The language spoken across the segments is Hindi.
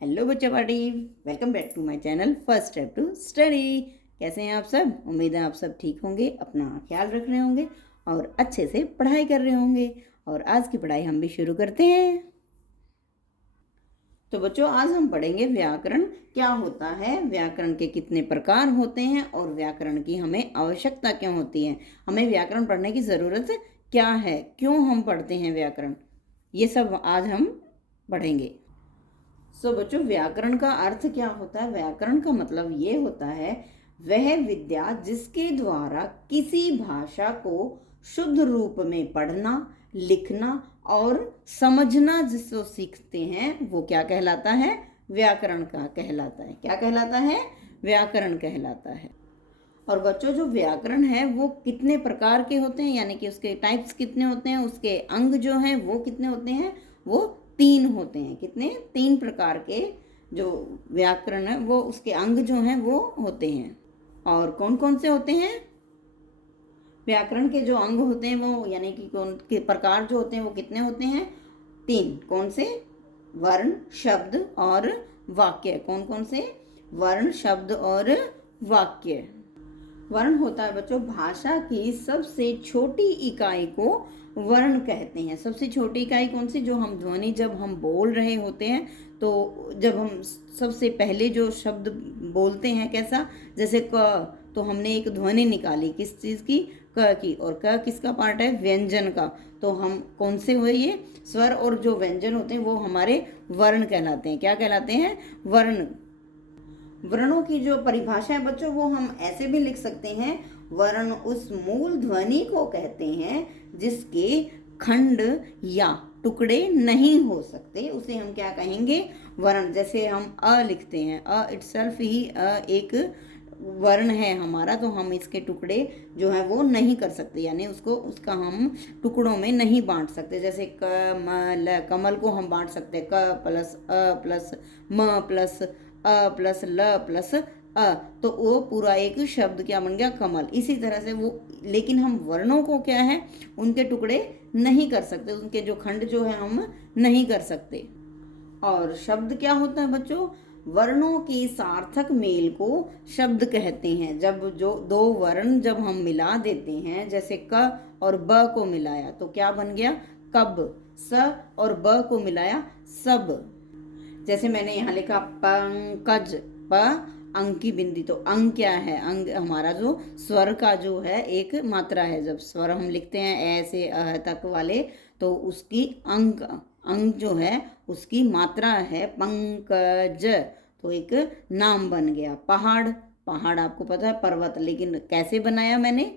हेलो बच्चा party, welcome back to my channel first step to study. कैसे हैं आप सब? उम्मीद है आप सब ठीक होंगे, अपना ख्याल रख रहे होंगे और अच्छे से पढ़ाई कर रहे होंगे। और आज की पढ़ाई हम भी शुरू करते हैं। तो बच्चों, आज हम पढ़ेंगे व्याकरण क्या होता है, व्याकरण के कितने प्रकार होते हैं और व्याकरण की हमें आवश्यकता क्यों होती है, हमें व्याकरण पढ़ने की ज़रूरत क्या है, क्यों हम पढ़ते हैं व्याकरण, ये सब आज हम पढ़ेंगे। बच्चों, व्याकरण का अर्थ क्या होता है? व्याकरण का मतलब ये होता है वह विद्या जिसके द्वारा किसी भाषा को शुद्ध रूप में पढ़ना, लिखना और समझना जिसको सीखते हैं वो क्या कहलाता है? व्याकरण का कहलाता है। क्या कहलाता है? व्याकरण कहलाता है। और बच्चों, जो व्याकरण है वो कितने प्रकार के होते हैं, यानी कि उसके टाइप्स कितने होते हैं, उसके अंग जो हैं वो कितने होते हैं? वो 3 होते हैं। कितने? 3 प्रकार के जो व्याकरण है वो उसके अंग जो हैं वो होते हैं। और कौन कौन से होते हैं? व्याकरण के जो अंग होते हैं वो, यानी कि कौन के प्रकार जो होते हैं वो कितने होते हैं? 3। कौन से? वर्ण, शब्द और वाक्य। कौन कौन से? वर्ण, शब्द और वाक्य। वर्ण होता है बच्चों भाषा की सबसे छोटी इकाई को वर्ण कहते हैं। सबसे छोटी इकाई कौन सी? जो हम ध्वनि जब हम बोल रहे होते हैं तो जब हम सबसे पहले जो शब्द बोलते हैं, कैसा? जैसे क, तो हमने एक ध्वनि निकाली किस चीज़ की? क की। और क किसका पार्ट है? व्यंजन का। तो हम कौन से हुए ये? स्वर। और जो व्यंजन होते हैं वो हमारे वर्ण कहलाते हैं। क्या कहलाते हैं? वर्ण। वर्णों की जो परिभाषा है बच्चों वो हम ऐसे भी लिख सकते हैं, वर्ण उस मूल ध्वनि को कहते हैं जिसके खंड या टुकड़े नहीं हो सकते, उसे हम क्या कहेंगे? वर्ण। जैसे हम अ लिखते हैं, अ इटसेल्फ ही एक वर्ण है हमारा, तो हम इसके टुकड़े जो है वो नहीं कर सकते, यानी उसका हम टुकड़ों में नहीं बांट सकते। जैसे क म ल, कमल को हम बांट सकते हैं क प्लस अ प्लस म प्लस अ प्लस ल प्लस अ, तो वो पूरा एक शब्द क्या बन गया? कमल। इसी तरह से वो, लेकिन हम वर्णों को क्या है, उनके टुकड़े नहीं कर सकते, उनके जो खंड जो है हम नहीं कर सकते। और शब्द क्या होता है बच्चों? वर्णों के सार्थक मेल को शब्द कहते हैं। जब जो 2 वर्ण जब हम मिला देते हैं, जैसे क और ब को मिलाया तो क्या बन गया? कब। स और ब को मिलाया सब। जैसे मैंने यहाँ लिखा पंकज, प अंग की बिंदी, तो अंग क्या है? अंग हमारा जो स्वर का जो है एक मात्रा है। जब स्वर हम लिखते हैं ए से अ तक वाले, तो उसकी अंग जो है उसकी मात्रा है पंकज, तो एक नाम बन गया। पहाड़, पहाड़ आपको पता है पर्वत, लेकिन कैसे बनाया मैंने?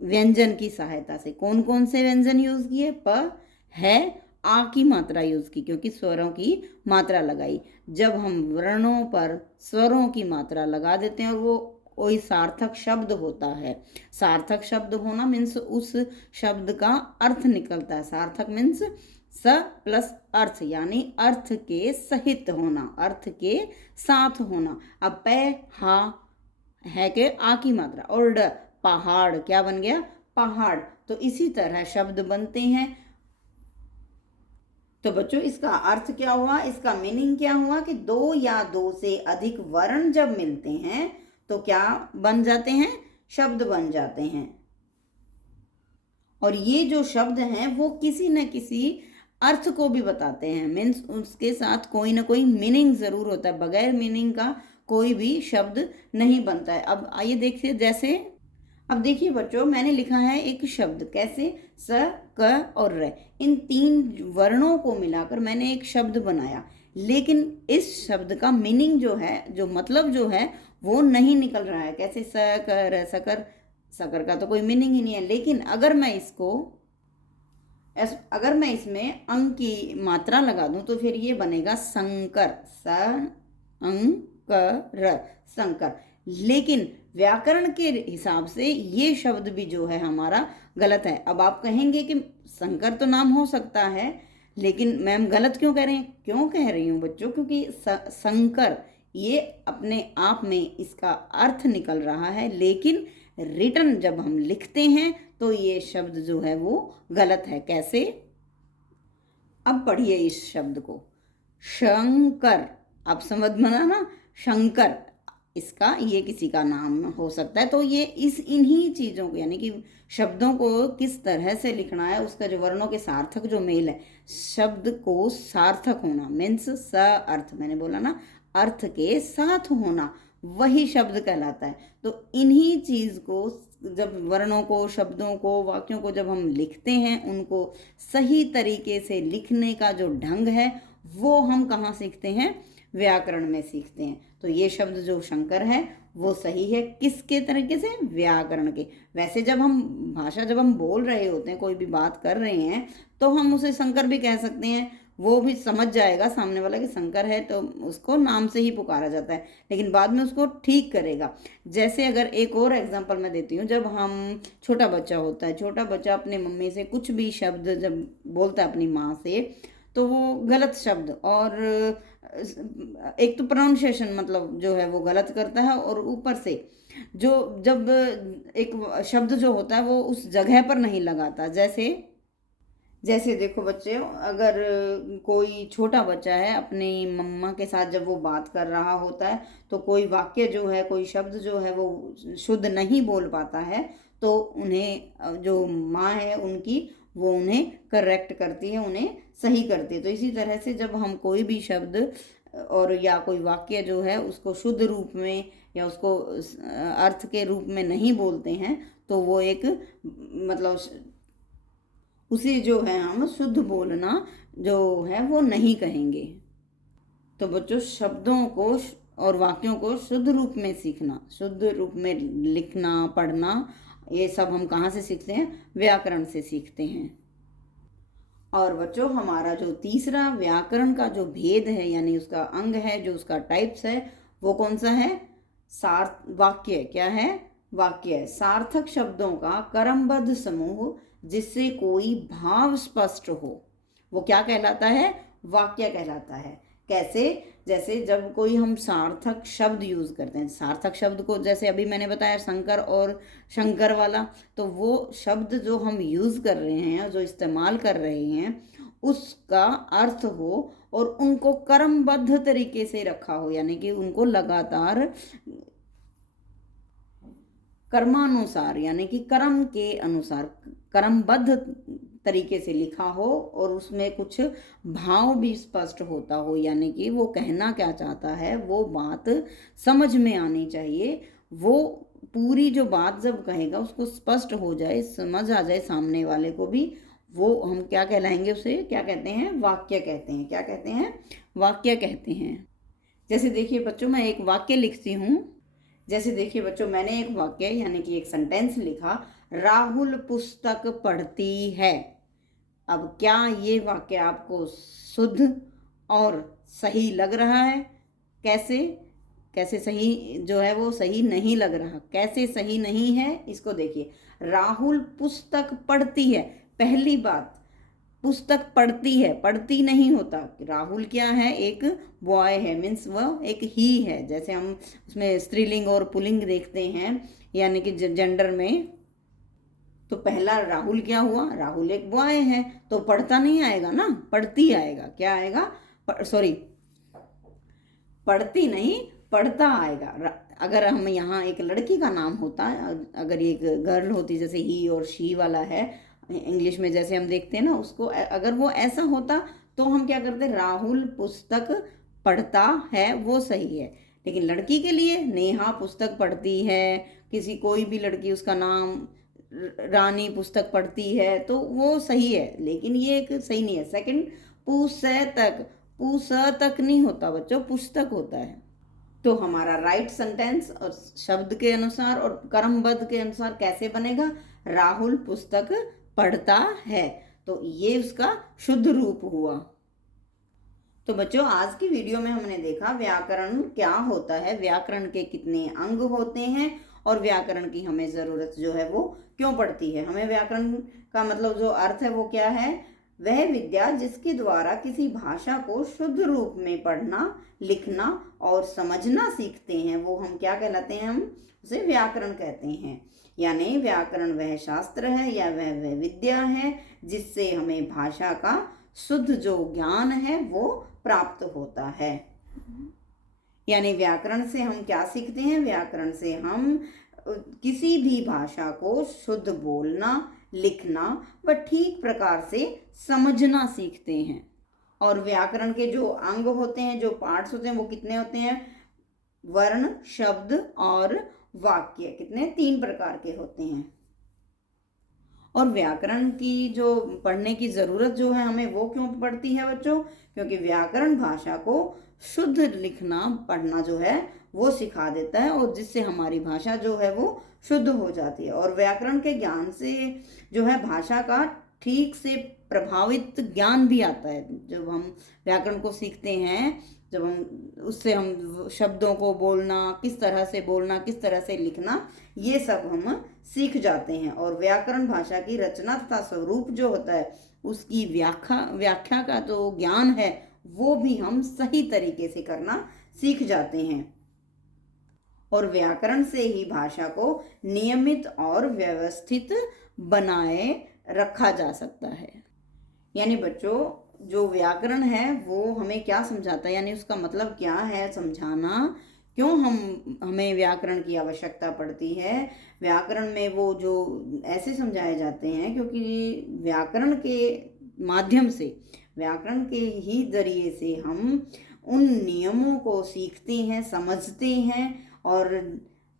व्यंजन की सहायता से। कौन कौन से व्यंजन यूज किए? प, है, आ की मात्रा यूज की, क्योंकि स्वरों की मात्रा लगाई। जब हम वर्णों पर स्वरों की मात्रा लगा देते हैं और वो कोई सार्थक शब्द होता है, सार्थक शब्द होना मीन्स उस शब्द का अर्थ निकलता है। सार्थक मीन्स स प्लस अर्थ, यानी अर्थ के सहित होना, अर्थ के साथ होना। अब पै, हा है के आ की मात्रा, और ड, पहाड़ क्या बन गया? पहाड़। तो इसी तरह शब्द बनते हैं। तो बच्चों, इसका अर्थ क्या हुआ, इसका मीनिंग क्या हुआ कि 2 या 2 से अधिक वर्ण जब मिलते हैं तो क्या बन जाते हैं? शब्द बन जाते हैं। और ये जो शब्द हैं वो किसी न किसी अर्थ को भी बताते हैं, मीन्स उसके साथ कोई ना कोई मीनिंग जरूर होता है। बगैर मीनिंग का कोई भी शब्द नहीं बनता है। अब आइए देखिए, जैसे अब देखिए बच्चों, मैंने लिखा है एक शब्द, कैसे? स, क और र, इन 3 वर्णों को मिलाकर मैंने एक शब्द बनाया, लेकिन इस शब्द का मीनिंग जो है, जो मतलब जो है वो नहीं निकल रहा है। कैसे? स, क, र, सकर। सकर का तो कोई मीनिंग ही नहीं है। लेकिन अगर मैं इसमें अंग की मात्रा लगा दूं तो फिर ये बनेगा संकर, स अंग क र, संकर। लेकिन व्याकरण के हिसाब से ये शब्द भी जो है हमारा गलत है। अब आप कहेंगे कि शंकर तो नाम हो सकता है, लेकिन मैम गलत क्यों कह रहे हैं? क्यों कह रही हूँ बच्चों? क्योंकि शंकर ये अपने आप में इसका अर्थ निकल रहा है, लेकिन रिटर्न जब हम लिखते हैं तो ये शब्द जो है वो गलत है। कैसे? अब पढ़िए इस शब्द को, शंकर। अब समझ बनाना, शंकर, इसका ये किसी का नाम हो सकता है। तो ये इन्हीं चीज़ों को यानी कि शब्दों को किस तरह से लिखना है, उसका जो वर्णों के सार्थक जो मेल है, शब्द को सार्थक होना मीन्स स अर्थ, मैंने बोला ना अर्थ के साथ होना, वही शब्द कहलाता है। तो इन्हीं चीज़ को जब वर्णों को, शब्दों को, वाक्यों को जब हम लिखते हैं, उनको सही तरीके से लिखने का जो ढंग है वो हम कहाँ सीखते हैं? व्याकरण में सीखते हैं। तो ये शब्द जो शंकर है वो सही है किसके तरीके से? व्याकरण के। वैसे जब हम बोल रहे होते हैं, कोई भी बात कर रहे हैं, तो हम उसे शंकर भी कह सकते हैं, वो भी समझ जाएगा सामने वाला कि शंकर है, तो उसको नाम से ही पुकारा जाता है, लेकिन बाद में उसको ठीक करेगा। जैसे अगर एक और एग्जांपल मैं देती हूँ, जब हम छोटा बच्चा होता है, छोटा बच्चा अपनी मम्मी से कुछ भी शब्द जब बोलता है अपनी माँ से, तो वो गलत शब्द और एक तो प्रोनाउंसिएशन मतलब जो है वो गलत करता है, और ऊपर से जो जब एक शब्द जो होता है वो उस जगह पर नहीं लगाता। जैसे जैसे देखो बच्चे, अगर कोई छोटा बच्चा है अपनी मम्मा के साथ जब वो बात कर रहा होता है, तो कोई वाक्य जो है, कोई शब्द जो है वो शुद्ध नहीं बोल पाता है, तो उन्हें जो माँ है उनकी, वो उन्हें करेक्ट करती है, उन्हें सही करती है। तो इसी तरह से जब हम कोई भी शब्द और या कोई वाक्य जो है उसको शुद्ध रूप में या उसको अर्थ के रूप में नहीं बोलते हैं, तो वो एक मतलब उसे जो है हम शुद्ध बोलना जो है वो नहीं कहेंगे। तो बच्चों, शब्दों को और वाक्यों को शुद्ध रूप में सीखना, शुद्ध रूप में लिखना, पढ़ना, ये सब हम कहाँ से सीखते हैं? व्याकरण से सीखते हैं। और बच्चों, हमारा जो तीसरा व्याकरण का जो भेद है यानी उसका अंग है, जो उसका टाइप्स है, वो कौन सा है? वाक्य। क्या है? वाक्य है सार्थक शब्दों का क्रमबद्ध समूह जिससे कोई भाव स्पष्ट हो, वो क्या कहलाता है? वाक्य कहलाता है। कैसे? जैसे जब कोई हम सार्थक शब्द यूज करते हैं, सार्थक शब्द को जैसे अभी मैंने बताया शंकर और शंकर वाला, तो वो शब्द जो हम यूज कर रहे हैं, जो इस्तेमाल कर रहे हैं, उसका अर्थ हो और उनको क्रमबद्ध तरीके से रखा हो, यानी कि उनको लगातार कर्मानुसार यानी कि कर्म के अनुसार क्रमबद्ध तरीके से लिखा हो, और उसमें कुछ भाव भी स्पष्ट होता हो, यानी कि वो कहना क्या चाहता है वो बात समझ में आनी चाहिए। वो पूरी जो बात जब कहेगा उसको स्पष्ट हो जाए, समझ आ जाए सामने वाले को भी, वो हम क्या कहलाएंगे? उसे क्या कहते हैं? वाक्य कहते हैं। क्या कहते हैं? वाक्य कहते हैं। जैसे देखिए बच्चों, मैं एक वाक्य लिखती हूँ। जैसे देखिए बच्चों, मैंने एक वाक्य यानी कि एक सेंटेंस लिखा, राहुल पुस्तक पढ़ती है। अब क्या ये वाक्य आपको शुद्ध और सही लग रहा है? कैसे? कैसे सही जो है वो सही नहीं लग रहा? कैसे सही नहीं है? इसको देखिए, राहुल पुस्तक पढ़ती है। पहली बात, पुस्तक पढ़ती है, पढ़ती नहीं होता। राहुल क्या है? एक बॉय है, मीन्स वह एक ही है। जैसे हम उसमें स्त्रीलिंग और पुल्लिंग देखते हैं यानी कि जेंडर में, तो पहला राहुल क्या हुआ? राहुल एक बॉय है, तो पढ़ता नहीं आएगा ना, पढ़ती आएगा। क्या आएगा? सॉरी, पढ़ती नहीं, पढ़ता आएगा। अगर हम यहाँ एक लड़की का नाम होता, अगर एक गर्ल होती, जैसे ही और शी वाला है इंग्लिश में जैसे हम देखते हैं ना, उसको अगर वो ऐसा होता तो हम क्या करते? राहुल पुस्तक पढ़ता है, वो सही है। लेकिन लड़की के लिए नेहा पुस्तक पढ़ती है, किसी कोई भी लड़की उसका नाम रानी पुस्तक पढ़ती है, तो वो सही है, लेकिन ये एक सही नहीं है। सेकंड, पुस्तक नहीं होता बच्चों, पुस्तक होता है। तो हमारा राइट सेंटेंस और शब्द के अनुसार और क्रमबद्ध के अनुसार कैसे बनेगा? राहुल पुस्तक पढ़ता है, तो ये उसका शुद्ध रूप हुआ। तो बच्चों, आज की वीडियो में हमने देखा व्याकरण क्या होता है, व्याकरण के कितने अंग होते हैं, और व्याकरण की हमें ज़रूरत जो है वो क्यों पड़ती है। हमें व्याकरण का मतलब जो अर्थ है वो क्या है? वह विद्या जिसके द्वारा किसी भाषा को शुद्ध रूप में पढ़ना, लिखना और समझना सीखते हैं, वो हम क्या कहलाते हैं? हम उसे व्याकरण कहते हैं। यानी व्याकरण वह शास्त्र है या वह विद्या है जिससे हमें भाषा का शुद्ध जो ज्ञान है वो प्राप्त होता है। यानी व्याकरण से हम क्या सीखते हैं? व्याकरण से हम किसी भी भाषा को शुद्ध बोलना, लिखना व ठीक प्रकार से समझना सीखते हैं। और व्याकरण के जो अंग होते हैं, जो पार्ट्स होते हैं, वो कितने होते हैं? वर्ण, शब्द और वाक्य। कितने? 3 प्रकार के होते हैं। और व्याकरण की जो पढ़ने की ज़रूरत जो है हमें, वो क्यों पड़ती है बच्चों? क्योंकि व्याकरण भाषा को शुद्ध लिखना पढ़ना जो है वो सिखा देता है, और जिससे हमारी भाषा जो है वो शुद्ध हो जाती है। और व्याकरण के ज्ञान से जो है भाषा का ठीक से प्रभावित ज्ञान भी आता है। जब हम व्याकरण को सीखते हैं, जब हम उससे हम शब्दों को बोलना, किस तरह से बोलना, किस तरह से लिखना, ये सब हम सीख जाते हैं। और व्याकरण भाषा की रचना तथा स्वरूप जो होता है, उसकी व्याख्या का जो ज्ञान है वो भी हम सही तरीके से करना सीख जाते हैं। और व्याकरण से ही भाषा को नियमित और व्यवस्थित बनाए रखा जा सकता है। यानी बच्चों, जो व्याकरण है वो हमें क्या समझाता है, यानी उसका मतलब क्या है समझाना, क्यों हमें व्याकरण की आवश्यकता पड़ती है। व्याकरण में वो जो ऐसे समझाए जाते हैं क्योंकि व्याकरण के माध्यम से, व्याकरण के ही जरिए से हम उन नियमों को सीखते हैं, समझते हैं, और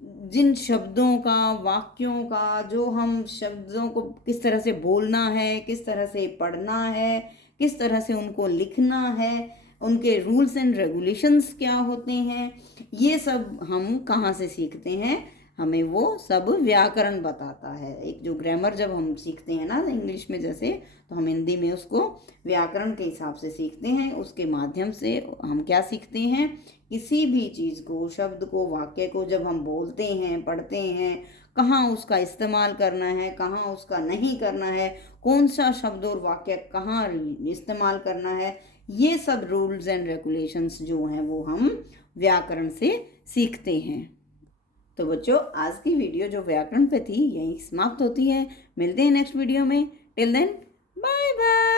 जिन शब्दों का, वाक्यों का, जो हम शब्दों को किस तरह से बोलना है, किस तरह से पढ़ना है, किस तरह से उनको लिखना है, उनके रूल्स एंड रेगुलेशंस क्या होते हैं, ये सब हम कहाँ से सीखते हैं? हमें वो सब व्याकरण बताता है। एक जो ग्रामर जब हम सीखते हैं ना इंग्लिश में जैसे, तो हम हिंदी में उसको व्याकरण के हिसाब से सीखते हैं। उसके माध्यम से हम क्या सीखते हैं? किसी भी चीज़ को, शब्द को, वाक्य को जब हम बोलते हैं, पढ़ते हैं, कहाँ उसका इस्तेमाल करना है, कहाँ उसका नहीं करना है, कौन सा शब्द और वाक्य कहाँ इस्तेमाल करना है, ये सब रूल्स एंड रेगुलेशंस जो हैं वो हम व्याकरण से सीखते हैं। तो बच्चों, आज की वीडियो जो व्याकरण पे थी यहीं समाप्त होती है। मिलते हैं नेक्स्ट वीडियो में। Till then, bye bye.